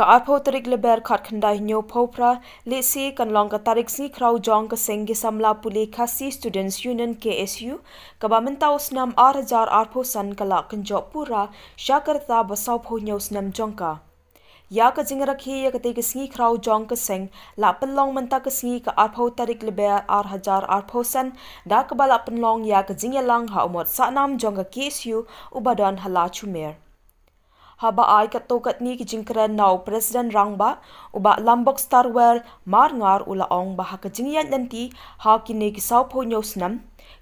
ka arpo tarik leber khat khandai nyo phopra lesi kan long ka tarik si krau jong ka sengi samla puli khasi students union KSU ka bamenta usnam 8000 arpo san kala kanjo pura shakarta basau pho nyo usnam jongka ya ka jingrakhi ya ka te ka singi krau jong ka seng la penlong menta ka singi ka arpo tarik leber 8000 arpo san da ka bala penlong ya ka jingyalang ha umot sanam jong ka KSU ubadan hala chumer haba ai kat tokat ni ki jingkran now president rangba uba lambok starwell mar ngar ula ong ba ka jingyan nanti ha ki ne ki sau pho nyosnam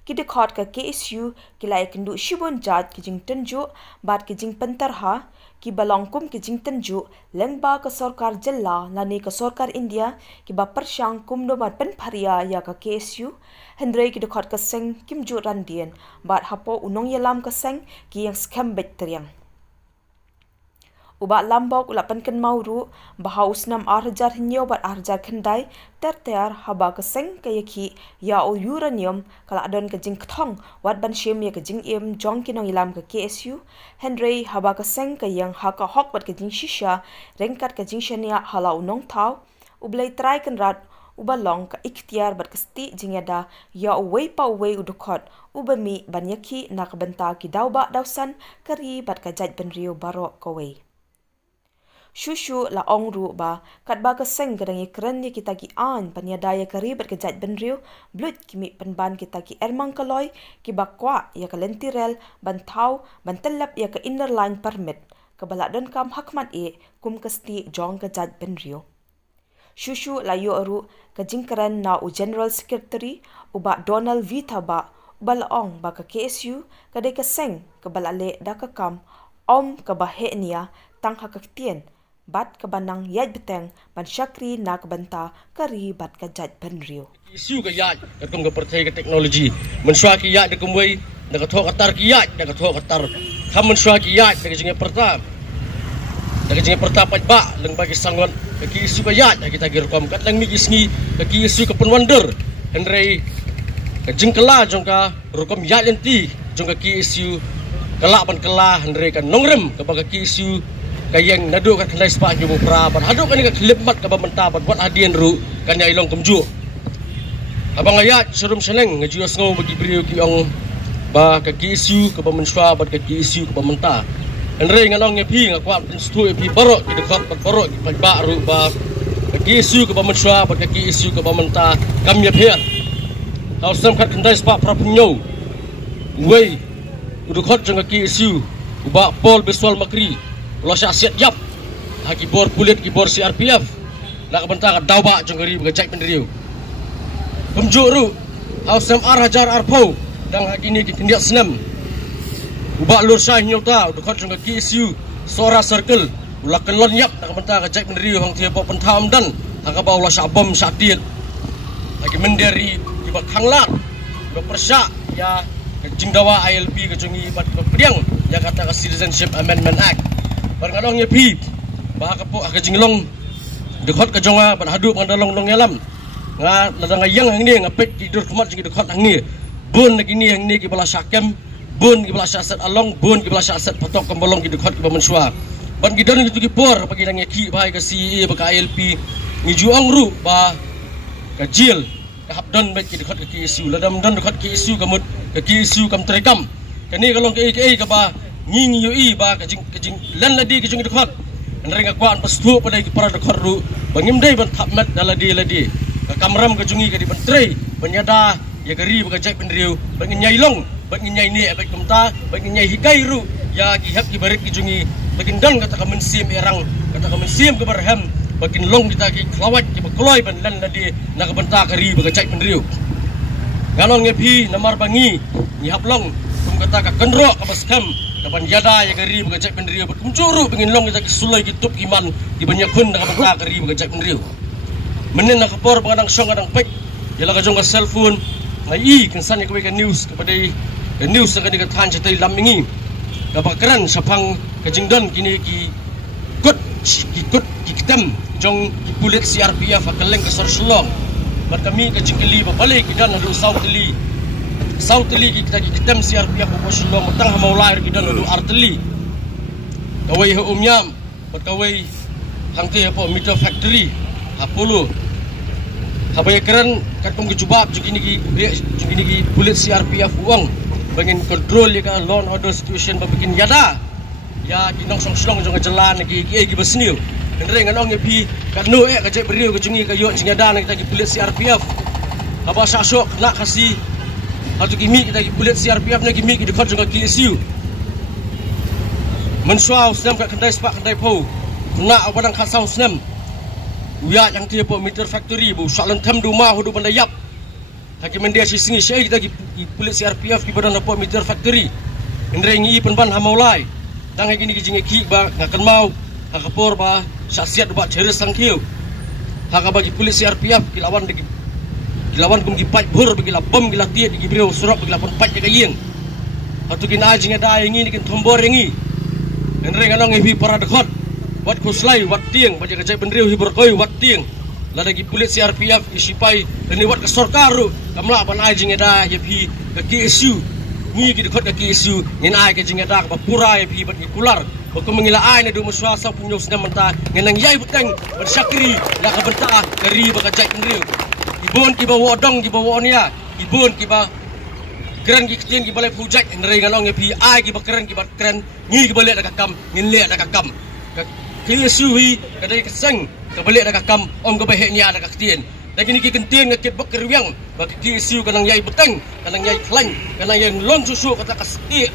ki de khot ka KSU ki lai kandu shibon jat ki jing tanju bat ki jing pantar ha ki balongkum ki jing tanju lengba ka sarkar jilla lani ka sarkar India ki ba persyang kum do mat pen pharia ya ka KSU hendrei ki de khot ka seng kim ju randien bat hapo unong yalam ka seng ki yang scam bacteriang uba lambok ulapan kan mauru bahaus nam 8000 hinyo bat 8000 khandai terter haba ka seng kayaki ya o uranium kala adon ka jing kthong wat ban shem ya ka jing em jong kinong ilam ka KSU henry haba ka seng kayang ha ka hok bat ka jing shisha rengkat ka jing shania hala unong thau ublai try kan rat uba long ka ikhtiar bat kasti jingada ya away pa away udukot ubami banyaki nakbanta ki dawba dawsan kari bat ka jaj benrio baro kaway Shushu la ong ru ba kat ba ka seng kadang ikran ni kita ki an panyadaya kari ber kejat benriu blut kimi penban kita ki ermang kaloi ki bakwa ya ka lentirel bantau bantelap ya ka inner line permit ka baladon kam hakmat e kum kasti jong ka jat benriu Shushu la yo aru ka jingkaran na u general secretary uba Donald Vita ba bala ong ba ka KSU ka de ka seng ka balale da ka kam om ka ba he nia tang hakaktian bat ka banang yaj beteng ban syakri nak banta kari bat ka jaj benriu isu ka yaj ka kum ka perthai ka teknologi menswa ki yaj de kumwei da ka thok atar ki yaj da ka thok atar kham menswa ki yaj da ka jinge perta pajba leng bagi sangon ka ki isu ka yaj kita gir kom kat lang mi isngi ka ki isu ka pun wonder henrei ka jingkala jongka rukom yaj lenti jongka ki isu kala ban kala henrei ka nongrem ka bagi ki isu kayang nadu kat khlai spa jumu pra ban hadu kan ka klip mat ka bamenta ban buat hadian ru kan yai long kumju abang ayat serum seneng ngaju sngo bagi beriu ki ong ba ka KSU ka bamenswa ban ka KSU ka bamenta enre nganong ngepi ngakwat stu epi barok ki dekat barok ki ba ru ba ka KSU ka bamenswa ban ka KSU ka bamenta kam ye phe tau sam khat kandai spa pra punyo wei udu khot jang ka KSU ba Paul Beswal Makri lo syasiat yap haki bor kulit ki bor CRPF nak bentang dawba jongari begajak pendiriu pemjuru haus MR hajar arpo dang haki ni ki tindak senam ubak lur syah nyota dekat jong KSU sora circle ulah kelon yap nak bentang gajak pendiriu hang tiap pentam dan haka ba ulah syabom syatiet haki menderi ki bak khanglat ba persyak ya jingdawa ILP ke jongi bat pediang yang kata Citizenship Amendment Act barngadong nyepi ba ka po ka jinglong dekhot ka jonga ban hadu ngandalong nong yalam nga ladang ayang hang ni ngapet tidur kumat jing dekhot hang ni bun lagi ni hang ni ki bala syakem bun ki bala syasat along bun ki bala syasat patok kembolong ki dekhot ki bamenswa ban gidan ki ki por bagi nang ki bai ka CE ba ka ILP ni juang ru ba ka jil ka habdon ba ki dekhot ki KSU ladam don dekhot KSU kamut ka KSU kam terekam kani kalong ke ka ba nging yui ba ka jing lan ladi ka jing dekhot nrenga kwan pastu pada ki para dekhot ru bangim dai ban thamet daladi ladi ka kamram ka jungi ka di bentrei penyada ya gari ba jak pendriu bangin nyai long bangin nyai ni abek kumta bangin nyai hikai ru ya ki hab ki barik ki jungi bagin dan kata ka mensim erang kata ka mensim ke barham bagin long kita ki klawat ki bakloi ban lan ladi nak benta kari ba jak pendriu galong ngepi namar bangi ni hablong kum kata ka kendro ka baskam kapan yada ya gari begajak pendiriu berkumcuru pengin long kita kisulai kitub iman di banyak pun nak bangka gari begajak pendiriu menen nak kapor pengadang song kadang pek yala ka jong ka cellphone ngai kensan ka ka news kepada news yang ka than cetai lam ingi ka keran sapang ka jingdon kini ki kut ki kitam jong kulit CRPF ka leng ka sorslong mat kami ka jingkeli ba balik dan adu South Ligi kita kitam CRPF po silo matang hamaulay kita do arteli kaway umyam pat kaway hang tu apa meter factory Apollo habaya keren kat pengjubab jugini ki polis CRPF uang bangin control ya ka law and order situation babikin yada ya kinong song jong jalan ki besniu ndre nganong pi kanu ka je beriu ka jungi ka yo singada nak kita ki polis CRPF aba sasok nak kasi atau kimi kita ki polis CRPF nak kimi ki dekat jong ki KSU mensua usnam kat kendai sepak kendai pau nak padang khasau usnam uya yang dia po meter factory bu salan tham duma hudu bandayap haki mendia singi syai kita ki polis CRPF ki badan po meter factory ndre ngi penban hamaulai dang gini ki jingi ki ba ngakan mau hakapor ba syasiat ba ceres sangkiu haka bagi polis CRPF ki lawan kum ki pai bur bagi la bom ki la tiet ki brio surap bagi la pon pai ka yeng atu kin ajing ada ngi ni kin thombor ngi ndre nganong ngi para dekot wat kuslai wat tieng baja kajai bendriu hibur koi wat tieng lada ki polis CRPF isipai ni wat ke sorkaru kamla ban ai jingeda ye pi ke KSU ni ki dekot ke KSU ngin ai ke jingeda ka pura ye pi bat ki kular ko mengila ai ne du muswasa punyos na menta ngenang yai buteng bersakri la ka berta kari ba kajai bendriu ibon ki ba wodong ki ba wonia ibon ki ba keren ki ketieng ki balai pujak ndre ngalong ye pi ai ki ba keren ni ki balai da kam ngin le da kam KSU kadai keseng kebalik dah kam om ke bahek ni ada kaktian lagi ni ki kentien ngakit bak kerwiang bagi KSU kanang yai beteng kanang yai klang kanang yai lon susu kata kastik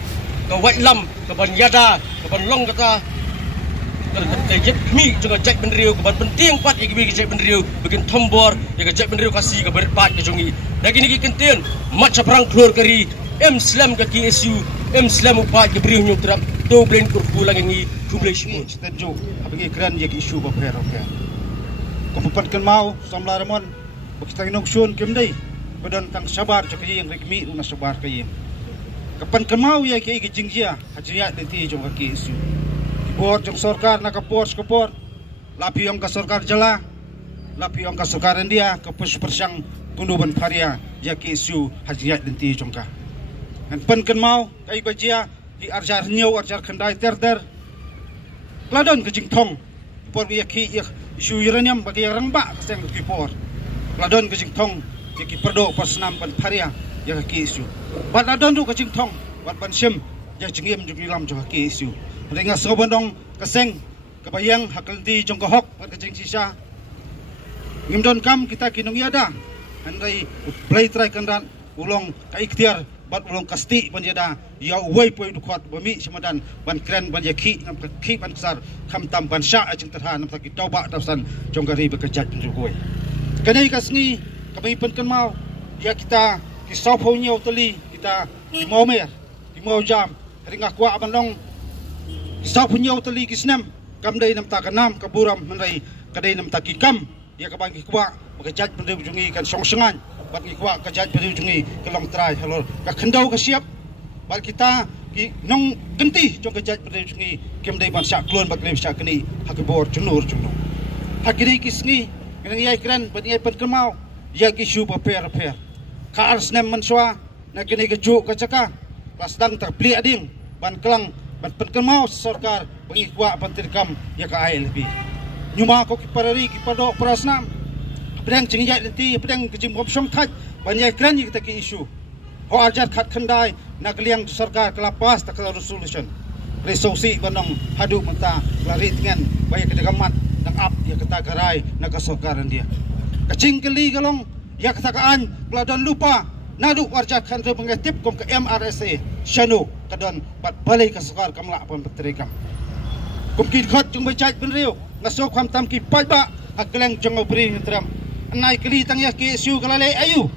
ke wailam ke ban yada ke ban long kata jep mi juga jek bendriu ke ban penting pat ye ki jek bendriu bikin tombor ye jek bendriu kasih ke berpat ke jongi lagi ni ki kentien macam perang keluar kari Islam ke KSU Islam upat ke beriu nyuk terap do blend kurfu lagi ni jumlah isu setuju bagi keren ye isu baper okey kapupat kan mau samla ramon kita nong sun kemdai badan tang sabar cakyi yang rekmi una sabar kaye kapan kan mau ye ke jingjia hajia denti jong ka isu bor jong sarkar na kapor lapi ong ka sarkar jala lapi ong ka sarkar India kapus persang kunduban karya ya ke isu hajia denti jong ka pan kan mau kai bajia di arjar nyau arjar khandai terder ladon ke jingthong por bi ki isu uranium bagi orang ba keseng ki por ladon ke jingthong ki perdo persnam pan paria ya ki isu bat ladon du ke jingthong bat ban sim ya jingim ju lam jo ki isu ringa sobondong keseng kebayang hakal di jong hok bat ke jing sisa ngimdon kam kita kinong yada andai play try kandan ulong ka ikhtiar bat ulong kasti banjada ya uwai poi dukhat bami semadan ban kren ban yaki nam ki ban sar kham tam ban sha ajing terhan nam taki tauba tausan jonggari bekejat jugoi kanai kasni kami penkan mau ya kita ki sopo nyau teli kita di momer di mau jam ringa kwa bandong sopo nyau teli kisnam kamdai nam takanam kaburam menrai kadai nam takikam ya kabangi kwa bekejat bendujungi kan songsengan bagi kuat kejat berujungi kelong trai halor ka khendau ka siap bal kita ki nong genti jong kejat berujungi kemdai ban syak klon bak lem syak kini hakibor junur hakiri kisngi nang yai kran ban yai pen kemau ya ki shu paper ka arsnem menswa na kini ke juk ka caka pas dang terbeli ading ban kelang ban pen kemau sarkar bagi kuat ban terkam ya ka ILB nyuma ko ki parari ki padok prasnam pedang jingjai nanti pedang kejim komsong tat banyak kran kita ki isu ho arjat khat khandai nak liang sarkar kelapas tak resolution resolusi banong hadu menta lari dengan banyak kedegamat nak up ya kata garai nak sarkaran dia kecing keli galong ya kata kaan peladon lupa nadu arjat khan pengetip kom ke MRSA shanu kadon bat balai ke sarkar kamla pon petrikam kom ki khat jung bajat benriu ngaso kham tam ki pajba akleng jong obri tram nai keli tang ya KSU kalale ayu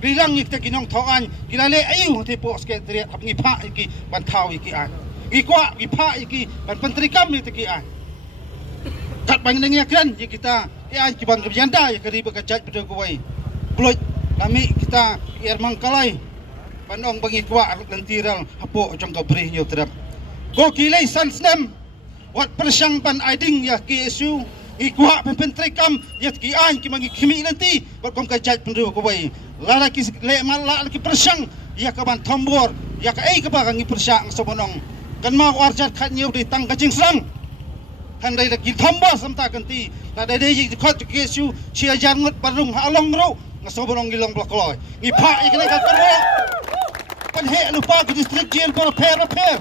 bilang kita kinong thoan kilale ayu te po sekretariat hap ngi pha iki ban thau iki an ngi kwa ngi pha iki ban pentri kam ni te ki an kat bang ngi akran ji kita an ki bang janda ya kari bekajat bedo kuai bloj kami kita irmang kalai panong bangi kwa lentiral hapo jong ka bri nyo terap ko kilai sansnem wat persang pan aiding ya KSU ikwa pentri kam yat ki an ki mangi kimi nanti berkom kajat pendu ko bai lara ki le mala ki persang ya ka ban tombor ya ka ei ka ba ngi persang sobonong kan ma warjat khat nyau di tang kajing sang handai da ki thamba samta kanti na dai dai ji khot ki su chia jan ngut parung halong ro ngasobrong gilong blokloi ngi pha ikle ka karo kan he lupa ki district jail por repair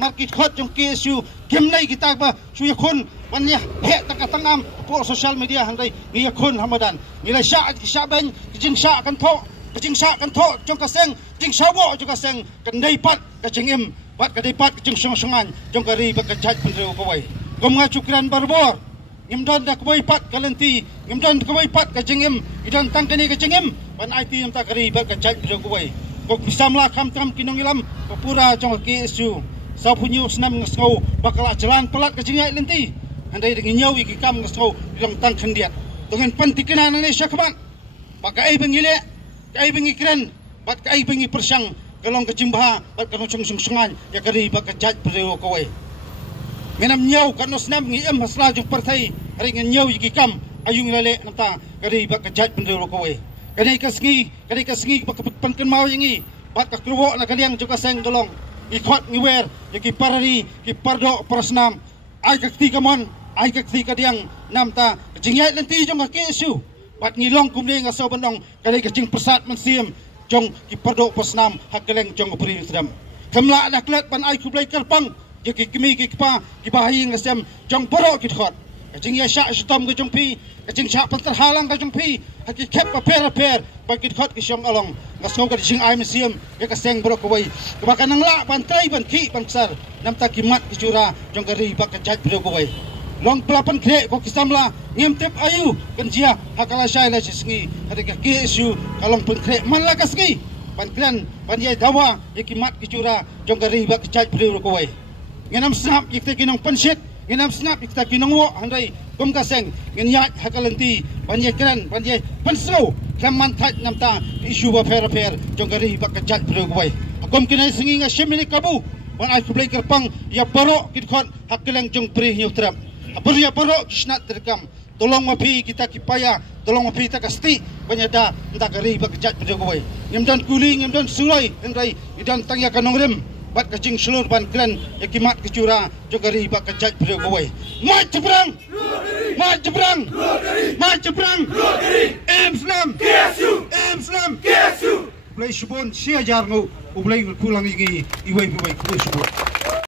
market khot jong ki su kimnai kita ba su yakun bannya he tangam por social media handai ngi yakun hamadan ngi la sha ben jing sha kan tho jing sha kan tho jong ka seng jing sha bo jong ka seng kan dai pat ka jing im pat ka dai pat jing song-songan jong ka ri ba ka jaj pendro ko wai gom nga cukran barbor ngimdon da ko pat kalenti ngimdon ko pat ka jing im idon tang kani ka jing im ban IT am ta ka ri ba ka jaj pendro ko wai ko bisamla kam kinong ilam pura jong ki isu sa punyu snam ngasau bakala jalan pelat ka jing ai lenti handai dengan nyau iki kam ngasau idon tang khandiat dengan pantikina na Indonesia kaman pakai bengile kai bengi keren bat kai bengi persang kalong kecimbaha bat kanong sung-sungan ya kari ba ka jaj pendro ko wai menam nyau kanos nam ngi em hasla jung partai hari ngi nyau iki kam ayung lale namta kari ba ka jaj pendro ko wai kani ka sngi ba ka pankan mau yangi bat ka kruwo na kaliang juga seng dolong ikot ngi wer ki parari ki pardo prasnam ai ka ti kamon ai ka ti ka diang namta jingyai lenti jong ka kesu bat ngilong kumni nga so bandong kali ka jing persat mansiam jong ki pardo prasnam hakeleng jong beri sedam kamla ada klet ban ai kublai kalpang je ki kimi ki pa ki bahi nga sem jong poro ki khot ka jing ya sha stom ka jong pi ka jing sha pantar halang ka jong pi haki kep pa per ba ki khot ki shong along nga so ka jing ai mansiam ya ka seng bro ko wai ka ka nang la ban tai ban ki ban sar nam ta ki mat ki jura jong ka ri ba ka jaj bro ko wai long pelapan kre ko kisamla ngem tep ayu kan jia hakala shai la sisngi hade ka ke isu kalong pen kre man la kasgi ban kran ban ye dawa ye ki mat ki jura jong ka ri ba ka jaj bro ko wai ngenam snap yikte kinong panshit ngenam snap yikta kinong wo handai kum ka seng ngen ya hakalanti ban ye kran ban ye pansro kaman that namta isu ba fer jong ka ri ba ka jaj bro ko wai kum kinai singi nga shemini kabu ban ai kublai kerpang ya paro kit khon hakeleng jong pri nyutram Aburya poro kisna terkam tolong mapi kita kipaya tolong mapi kita kasti banyada nda kari ba kajat pedogoi ngimdan kuli ngimdan sulai endrai idan tangya kanong rem bat kacing selur ban kran yakimat kecura jogari ba kajat pedogoi ma jebrang Islam KSU play shubon sia jarngo ublai pulang igi iwai kubai subon